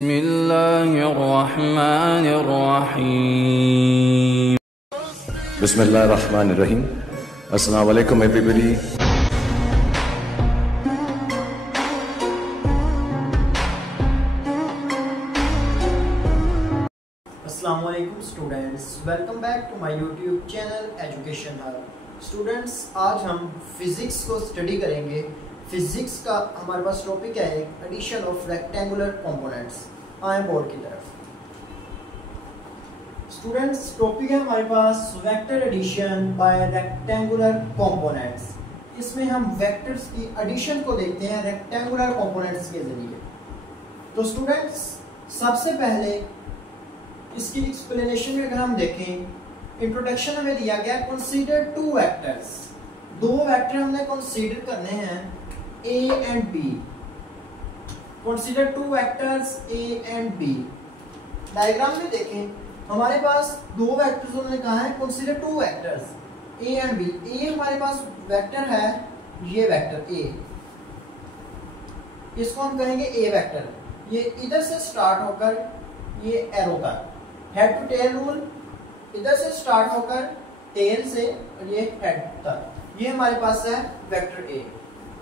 बिस्मिल्लाहिर्रहमानिर्रहीम। Bismillahirrahmanirrahim. Assalamu alaikum everybody. अस्सलाम वालेकुम students, welcome back to my YouTube channel education hub. Students, आज हम फिजिक्स को स्टडी करेंगे। फिजिक्स का हमारे पास टॉपिक है एक एडिशन ऑफ रेक्टेंगुलर कंपोनेंट्स। आए बोर्ड की तरफ। स्टूडेंट्स, टॉपिक है हमारे पास vector addition by rectangular components. इसमें हम वेक्टर्स की एडिशन को देखते हैं रेक्टेंगुलर कंपोनेंट्स के जरिए। तो स्टूडेंट्स, सबसे पहले इसकी एक्सप्लेनेशन में अगर हम देखें, इंट्रोडक्शन हमें दिया गया कंसीडर टू वेक्टर्स। दो वेक्टर हमने कंसीडर करने हैं, A and B. Consider two vectors A and B. Diagram में देखें, हमारे पास दो वेक्टर्स उन्होंने कहा है consider two vectors A and B. A हमारे पास वेक्टर है, ये वेक्टर ए, इसको हम कहेंगे ए वेक्टर। ये इधर से स्टार्ट होकर ये एरो तक, हेड टू टेल रूल, इधर से स्टार्ट होकर टेल से और ये हेड तक, ये हमारे पास है वेक्टर ए।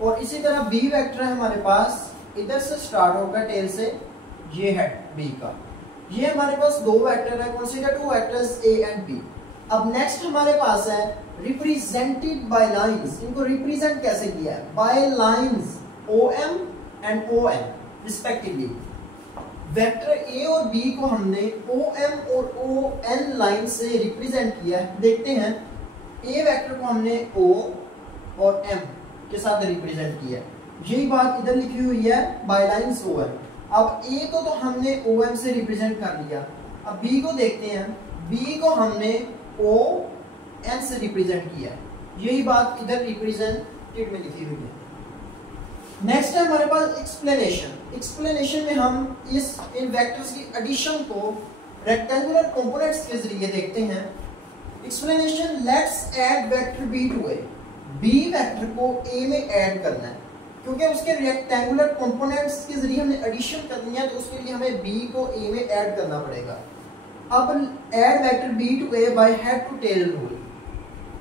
और इसी तरह बी वेक्टर है हमारे पास, इधर से स्टार्ट होकर टेल से ये हेड बी का। ये हमारे पास दो वेक्टर है, consider two vectors A and B. अब नेक्स्ट हमारे पास है रिप्रेजेंटेड बाय लाइंस। इनको रिप्रेजेंट कैसे किया है? By lines O M and O N respectively. Vector A और बी को हमने ओ एम और ओ एन लाइन से रिप्रेजेंट किया है। देखते हैं, ए वेक्टर को हमने ओ और एम के साथ रिप्रेजेंट किया है। यही बात इधर लिखी हुई है बाय लाइंस ओ एम। अब ए को तो हमने ओ एम से रिप्रेजेंट कर लिया। अब बी को देखते हैं, बी को हमने ओ एन से रिप्रेजेंट किया है। यही बात इधर रिप्रेजेंटेड में लिखी हुई है। नेक्स्ट है हमारे पास एक्सप्लेनेशन। एक्सप्लेनेशन में हम इन वेक्टर्स की एडिशन को रेक्टेंगुलर कंपोनेंट्स के जरिए देखते हैं। Explanation, let's add vector B to A. B vector को ए में ऐड करना है, क्योंकि उसके रेक्टेंगुलर कंपोनेंट्स के जरिए हमने एडिशन करनी है, तो उसके लिए हमें बी को ए में ऐड करना पड़ेगा। अब add vector B to A by head to tail rule.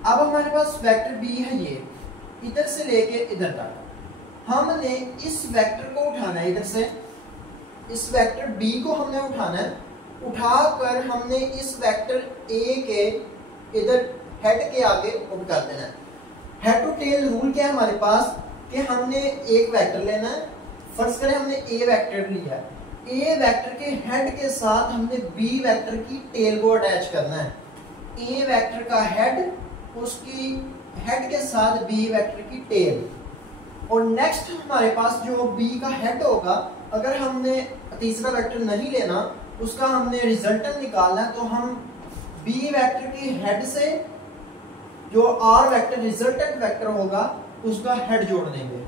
अब हमारे पास वेक्टर बी है, ये इधर से लेके इधर तक हमने इस वेक्टर को उठाना है। इधर से इस वेक्टर बी को हमने उठाना है, उठाकर हमने इस वेक्टर ए के इधर हेड के आगे पुट कर देना है। हेड टू टेल रूल क्या है हमारे पास कि हमने एक वेक्टर लेना है। फर्ज करें हमने ए वेक्टर लिया, ए वेक्टर के हेड के साथ हमने बी वेक्टर की टेल को अटैच करना है। ए वेक्टर का हेड, उसकी हेड के साथ बी वेक्टर की टेल। और नेक्स्ट हमारे पास जो बी का हेड होगा, अगर हमने तीसरा वेक्टर नहीं लेना, उसका हमने रिजल्टेंट निकालना है, तो हम बी वेक्टर की हेड से जो आर वेक्टर रिजल्टेंट वेक्टर होगा उसका हेड जोड़ देंगे।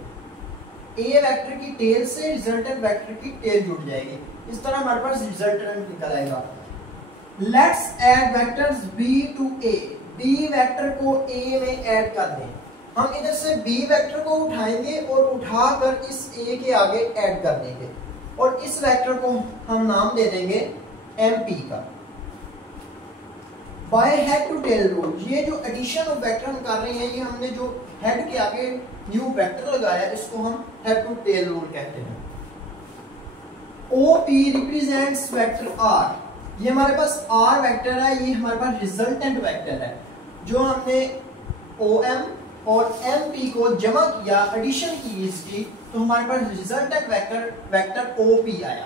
ए वेक्टर की टेल से रिजल्टेंट वेक्टर की टेल जुड़ जाएगी। इस तरह हमारे पास रिजल्टेंट निकल आएगा। Let's add vectors B to A. B vector को ए में ऐड कर दें। हम इधर से बी वेक्टर को उठाएंगे और उठाकर इस ए के आगे ऐड कर देंगे, और इस वेक्टर को हम नाम दे देंगे एमपी का। By head to tail rule, ये जो एडिशन ऑफ वेक्टर हम कर रहे हैं, ये हमने जो हेड के आगे न्यू वेक्टर लगाया, इसको हम हेड टू टेल रूल कहते हैं। OP represents vector R. ये हमारे पास आर वेक्टर है, ये हमारे पास रिजल्टेंट वेक्टर है। जो हमने ओ एम और एम पी को जमा किया, एडिशन की इसकी, तो हमारे पास रिजल्टेंट वेक्टर ओपी आया।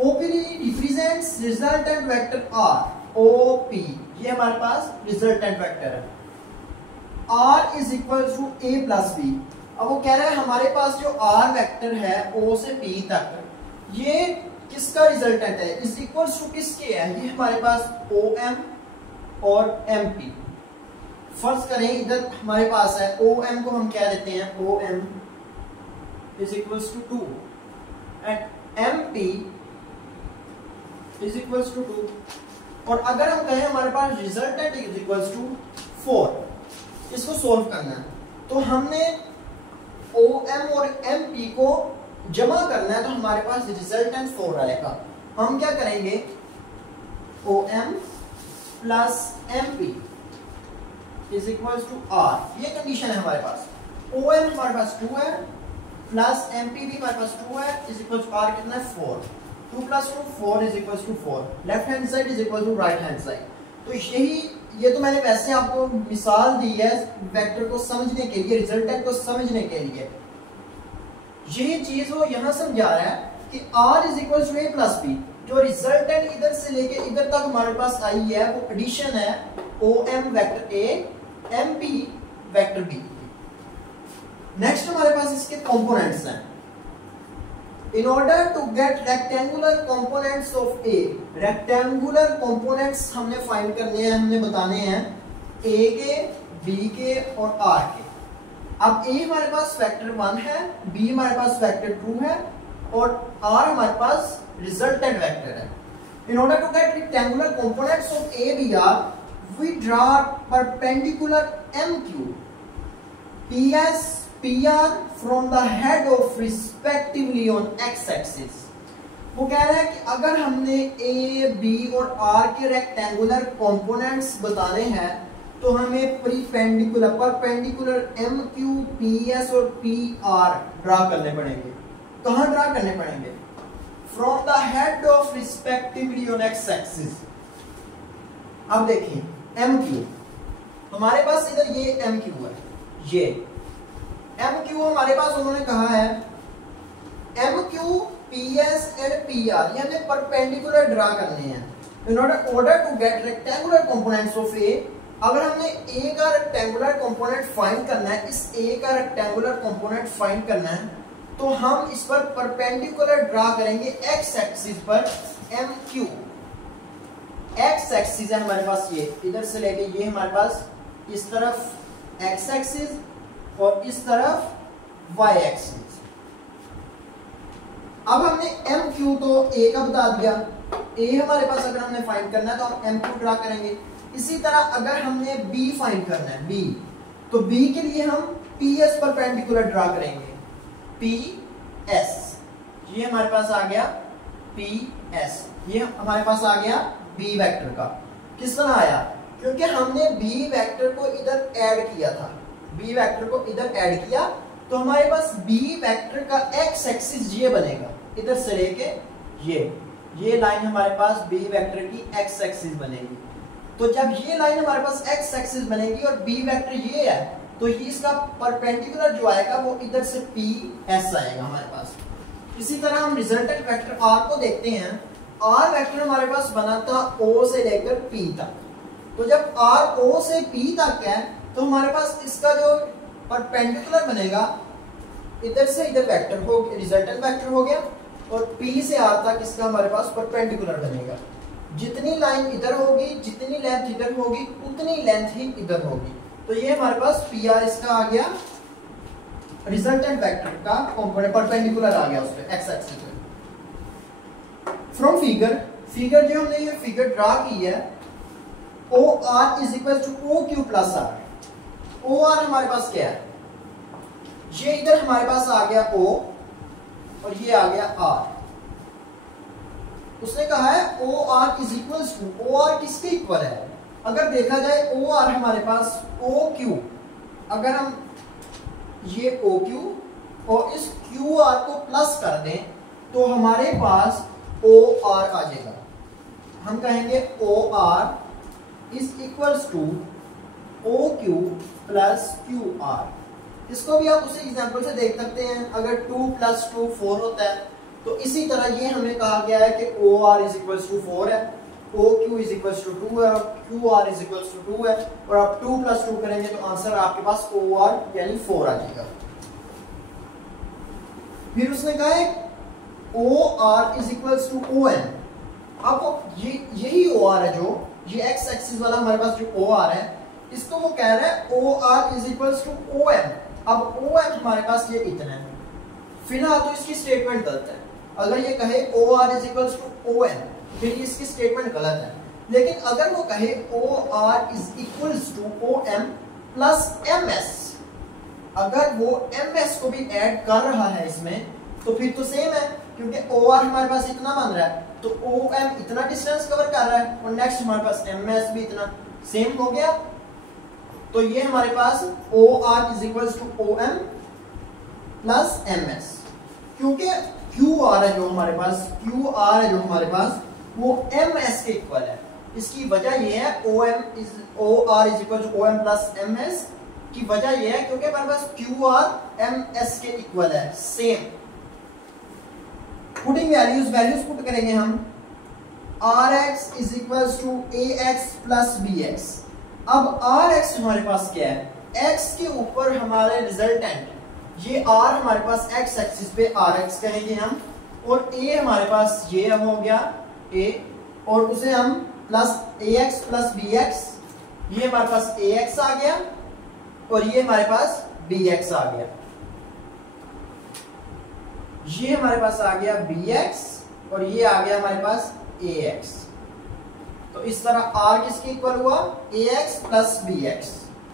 OP represents resultant vector R. OP ये हमारे पास रिजल्टेंट वेक्टर है। R is equal to A plus B. अब वो कह रहा है हमारे पास जो आर वेक्टर है ओ से पी तक, ये किसका रिजल्टेंट है? इज इक्वल टू किसके है? ये हमारे पास ओ एम और एम पी। फर्ज करें इधर हमारे पास है ओ एम को हम क्या देते हैं, O M is equals to 2 and M P is equals to 2। और अगर हम कहें हमारे पास रिजल्टेंट इज इक्वल्स टू 4, इसको सोल्व करना है, तो हमने ओ एम और एम पी को जमा करना है तो हमारे पास रिजल्टेंट 4 आएगा। हम क्या करेंगे, OM plus MP is equal to R, ये कंडीशन है हमारे पास। OM हमारे पास 2 है प्लस MP भी हमारे पास 2 है, इज इक्वल टू R कितना है 4, 2 plus 2 4 is equal to 4, left hand side is equal to right hand side. तो यही, ये तो मैंने वैसे आपको मिसाल दी है वेक्टर को समझने के लिए, रिजल्टेंट को समझने के लिए। यही चीज वो यहां समझा रहा है कि R is equal to A plus B, जो रिजल्टेंट इधर से लेके इधर तक हमारे पास आई है वो एडिशन है OM vector A MP vector B। Next हमारे पास इसके कंपोनेंट्स हैं। In order to get rectangular components of A, rectangular components हमने फाइंड करने हैं, हमने बताने हैं A के, B के और R के। अब A हमारे पास वेक्टर 1 है, B हमारे पास वेक्टर 2 है और R हमारे पास रिजल्टेंट वेक्टर है। In order to get rectangular components of A, B, R, we draw perpendicular MQ, PS, PR from the head of respectively on x-axis। वो कह रहा है कि अगर हमने A, B और R के रेक्टेंगुलर कंपोनेंट्स बताने हैं तो हमें परपेंडिकुलर MQ, PS और PR ड्रा करने पड़ेंगे। कहाँ ड्रा करने पड़ेंगे? From the head of respectively on x-axis। अब देखिए MQ, हमारे पास इधर ये MQ है, ये MQ हमारे पास उन्होंने कहा है MQ, PS एंड PR, ये हमें परपेंडिकुलर ड्रा करने हैं। In order to get rectangular components of A, अगर हमने A का रेक्टेंगुलर कंपोनेंट फाइंड करना है, इस A का रेक्टेंगुलर कंपोनेंट फाइंड करना है, तो हम इस पर परपेंडिकुलर ड्रा करेंगे x एक्सिस पर MQ। x एक्सिस है हमारे पास, ये इधर से लेके ये हमारे पास इस तरफ x एक्सिस और इस तरफ y एक्सिस। अब हमने MQ तो A का बता दिया, A हमारे पास अगर हमने फाइंड करना है तो हम MQ ड्रा करेंगे। इसी तरह अगर हमने B फाइंड करना है, B, तो B के लिए हम PS परपेंडिकुलर ड्रा करेंगे, PS, ये हमारे पास आ गया PS, ये हमारे पास आ गया B वेक्टर का। किस तरह आया? क्योंकि हमने B वेक्टर को इधर ऐड किया था, B वेक्टर को इधर ऐड किया तो हमारे पास B वेक्टर का x एक्सिस ये बनेगा, इधर से लेके ये लाइन हमारे पास B वेक्टर की x एक्सिस बनेगी। तो जब ये लाइन हमारे पास x एक्सिस बनेगी और B वेक्टर ये है तो ये इसका परपेंडिकुलर जो आएगा वो इधर से PS आएगा हमारे पास। इसी तरह हम रिजल्टेंट वेक्टर R को देखते हैं। R वेक्टर हमारे पास बना था O से लेकर P तक, तो जब R O से P तक है तो हमारे पास इसका जो परपेंडिकुलर बनेगा इधर से इधर वेक्टर हो गया, रिजल्टेंट वेक्टर हो गया, और P से R तक इसका हमारे पास परपेंडिकुलर बनेगा। जितनी लाइन इधर होगी, जितनी लेंथ इधर होगी, उतनी लेंथ ही इधर होगी। तो ये हमारे पास PR इसका आ गया, रिजल्टेंट वेक्टर का कंपोनेंट परपेंडिकुलर आ गया उस पे x एक्सिस पे। फ्रॉम फिगर जो हमने ये फिगर ड्रा की है, OR is equal to OQ plus R। OR हमारे पास क्या है? ये इधर हमारे पास आ गया O और ये आ गया R। उसने कहा है OR is equal to, OR किसके इक्वल है? अगर देखा जाए OR हमारे पास OQ, अगर हम ये OQ और इस QR को प्लस कर दें तो हमारे पास OR आ जाएगा। हम कहेंगे OR is equals to OQ plus QR। इसको भी आप उसी एग्जांपल से देख सकते हैं। अगर 2 + 2 4 होता है तो इसी तरह ये हमें कहा गया है कि OR इज इक्वल्स टू 4 है, OQ इज इक्वल्स टू 2 है और QR इज इक्वल्स टू 2 है, और आप 2 + 2 करेंगे तो आंसर आपके पास OR यानी 4 आ जाएगा। फिर उसने कहा है OR is equals to ON। आपको यही OR है, जो ये x एक्सिस वाला हमारे पास जो OR है, इसको वो कह रहा है OR is equals to OM। अब OM हमारे पास ये इतना है, फिलहाल तो इसकी स्टेटमेंट गलत है। अगर ये कहे OR is equals to OM फिर इसकी स्टेटमेंट गलत है। लेकिन अगर वो कहे OR is equals to OM plus MS, अगर वो MS को भी ऐड कर रहा है इसमें, तो फिर तो सेम है, क्योंकि OR हमारे पास इतना बन रहा है, तो OM इतना डिस्टेंस कवर कर रहा है, और नेक्स्ट हमारे पास MS भी इतना, सेम हो गया। तो ये हमारे पास OR is equal to OM plus MS, क्योंकि QR है जो हमारे पास, QR है जो हमारे पास, वो MS के इक्वल है। इसकी वजह ये है OR is equal to OM plus MS की वजह ये है क्योंकि हमारे पास QR MS के इक्वल है, सेम। पुटिंग वैल्यूज पुट करेंगे हम, RX is equal to AX plus BX। अब RX हमारे पास क्या है, X के ऊपर हमारे रिजल्टेंट, ये R हमारे पास X एक्सिस पे RX कहेंगे हम, और A हमारे पास ये हो गया A, और उसे हम प्लस AX प्लस BX, ये हमारे पास AX आ गया, और ये हमारे पास BX आ गया, ये हमारे पास आ गया BX, और ये आ गया हमारे पास AX। तो इस तरह R किसके इक्वल हुआ, AX प्लस BX।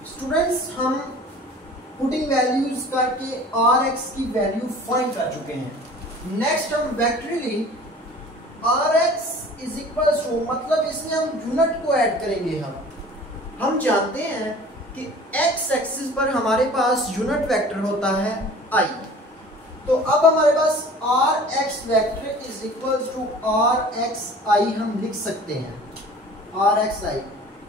स्टूडेंट्स हम पुटिंग वैल्यूज करके RX की वैल्यू फाइंड कर चुके हैं। नेक्स्ट हम vectorially RX is equal to, मतलब इसमें हम यूनिट को ऐड करेंगे। हम जानते हैं कि X एक्सिस पर हमारे पास यूनिट वेक्टर होता है I, तो अब हमारे पास RX vector is equal to RXI हम लिख सकते हैं, RXI,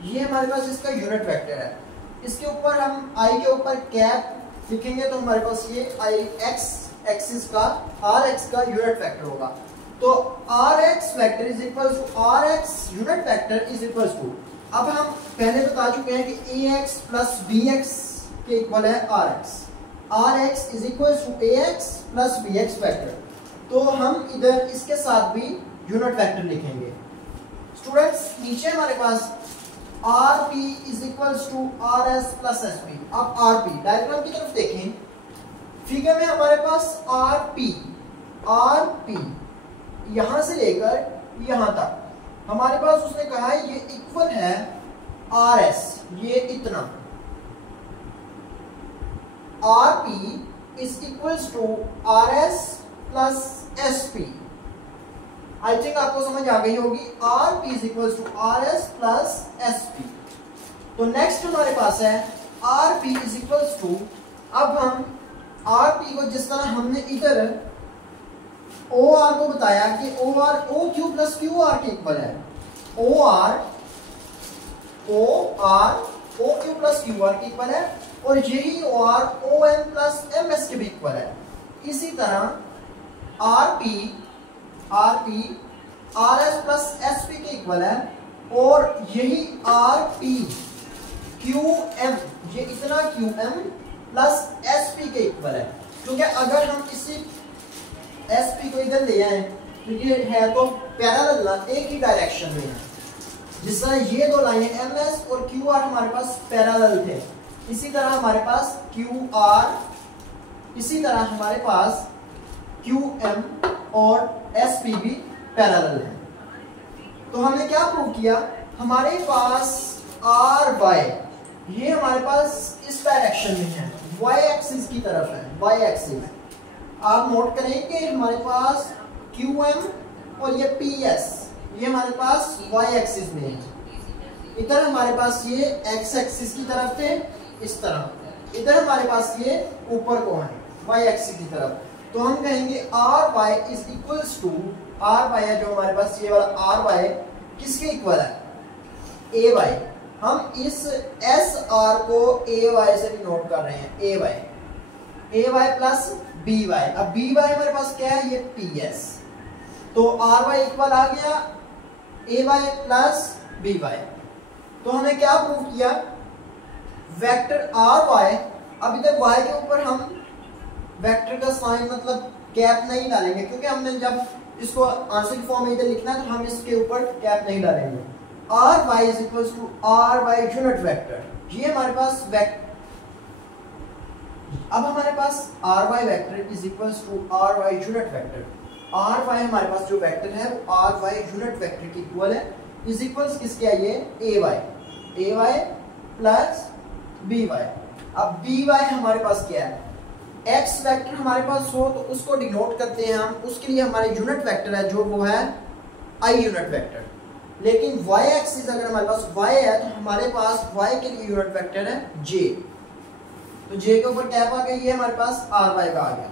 ये हमारे पास इसका यूनिट वेक्टर है। इसके ऊपर हम I के ऊपर कैप लिखेंगे, तो हमारे पास ये X एक्सिस का RX का यूनिट वेक्टर होगा। तो RX vector is equal to RX unit vector is equal to, अब हम पहले बता चुके हैं कि AX प्लस BX के इक्वल है RX, RX is equal to AX plus BX vector. तो हम इधर इसके साथ भी यूनिट वेक्टर लिखेंगे। स्टूडेंट्स नीचे हमारे पास RP is equal to RS plus SP। अब RP डायग्राम की तरफ देखें, फिगर में हमारे पास RP यहां से लेकर यहां तक हमारे पास उसने कहा है ये इक्वल है RS, ये इतना, RP is equal to RS plus SP। I think आपको समझ आ गई होगी, RP is equal to RS plus SP। तो नेक्स्ट हमारे पास है RP इज इक्वल टू, अब हम RP को जिस तरह हमने इधर OR को बताया कि OR OQ प्लस QR के इक्वल है, OR OQ प्लस QR के इक्वल है, और यही OR OM प्लस MS के भी इक्वल है। इसी तरह RP RS प्लस SP के इक्वल है, और यही RP QM, ये इतना QM प्लस SP के इक्वल है। क्योंकि अगर हम किसी SP को इधर ले आए, तो ये है तो पैरेलल, एक ही डायरेक्शन में है, जिस तरह ये दो लाइनें MS और QR हमारे पास पैरेलल थे, इसी तरह हमारे पास QR, इसी तरह हमारे पास QM और SP भी पैरेलल है। तो हमने क्या प्रूव किया, हमारे पास RY ये हमारे पास इस डायरेक्शन में है, Y एक्सिस की तरफ है, Y एक्सिस। आप नोट करें कि हमारे पास QM और ये PS ये हमारे पास Y एक्सिस में है, इधर हमारे पास ये X एक्सिस की तरफ थे इस तरह, इधर हमारे पास ये ऊपर को है Y एक्सिस की तरफ। तो हम कहेंगे RY is equals to, RY है जो हमारे पास ये वाला RY किसके इक्वल है, AY। हम इस SR को AY से भी नोट कर रहे हैं, AY प्लस BY। अब BY हमारे पास क्या है, ये PS। तो RY इक्वल आ गया AY प्लस BY। तो हमने क्या प्रूव किया, वेक्टर RY, अब इधर Y के ऊपर हम वेक्टर का साइन मतलब कैप नहीं डालेंगे, क्योंकि हमने जब इसको आंसर फॉर्म में इधर लिखना है तो हम इसके ऊपर कैप नहीं डालेंगे। RY is equal to RY unit vector, ये हमारे पास वेक्टर। अब हमारे पास RY vector is equal to RY unit vector, RY हमारे पास जो वेक्टर है वो RY यूनिट वेक्टर के इक्वल है, इज इक्वल्स किसके है, ये AY प्लस BY। अब BY हमारे पास क्या है, एक्स वेक्टर हमारे पास हो तो उसको डिनोट करते हैं हम, उसके लिए हमारे यूनिट वेक्टर है जो वो है आई यूनिट वेक्टर। लेकिन वाई एक्सिस अगर हमारे पास वाई है तो हमारे पास वाई के लिए यूनिट वेक्टर है जे। तो जे के ऊपर टैप आ गया, ये हमारे पास आर वाई का आ गया।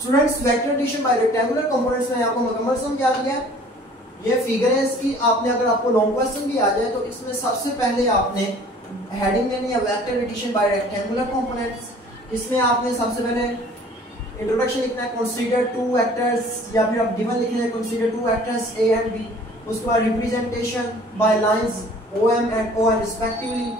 Students vector addition by rectangular components में आपको मुकम्मल समझा दिया है। ये फिगर है इसकी, आपने अगर आपको लॉन्ग क्वेश्चन भी आ जाए तो इसमें सबसे पहले आपने हेडिंग लेनी है vector addition by rectangular components. इसमें आपने सबसे पहले इंट्रोडक्शन लिखना है, कंसीडर टू वेक्टर्स, या फिर आप गिवन लिखेंगे consider two vectors A and B. उसके बाद representation by lines O M and O N respectively.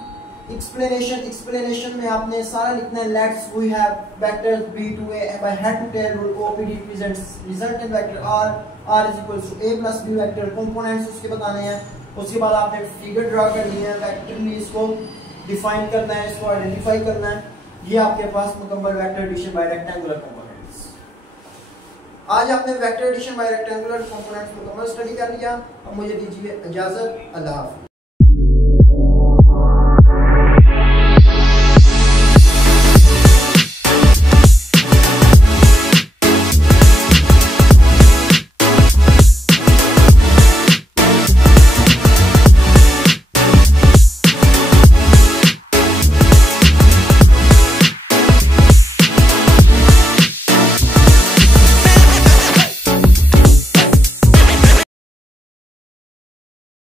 Explanation में आपने सारा लिखना है, let's we have vectors b2a by head to tail rule OPD represents resultant vector r is equals to a plus b vector components उसके बताने हैं। उसके बाद आपने फिगर ड्रा कर लिया है, वेक्टरली इसको डिफाइन करना है, इसको आइडेंटिफाई करना है। ये आपके पास मुकम्मल vector addition by rectangular components. आज आपने vector addition by rectangular components मुकम्मल स्टडी कर लिया। अब मुझे दीजिए इजाजत, अल्लाह हाफिज़।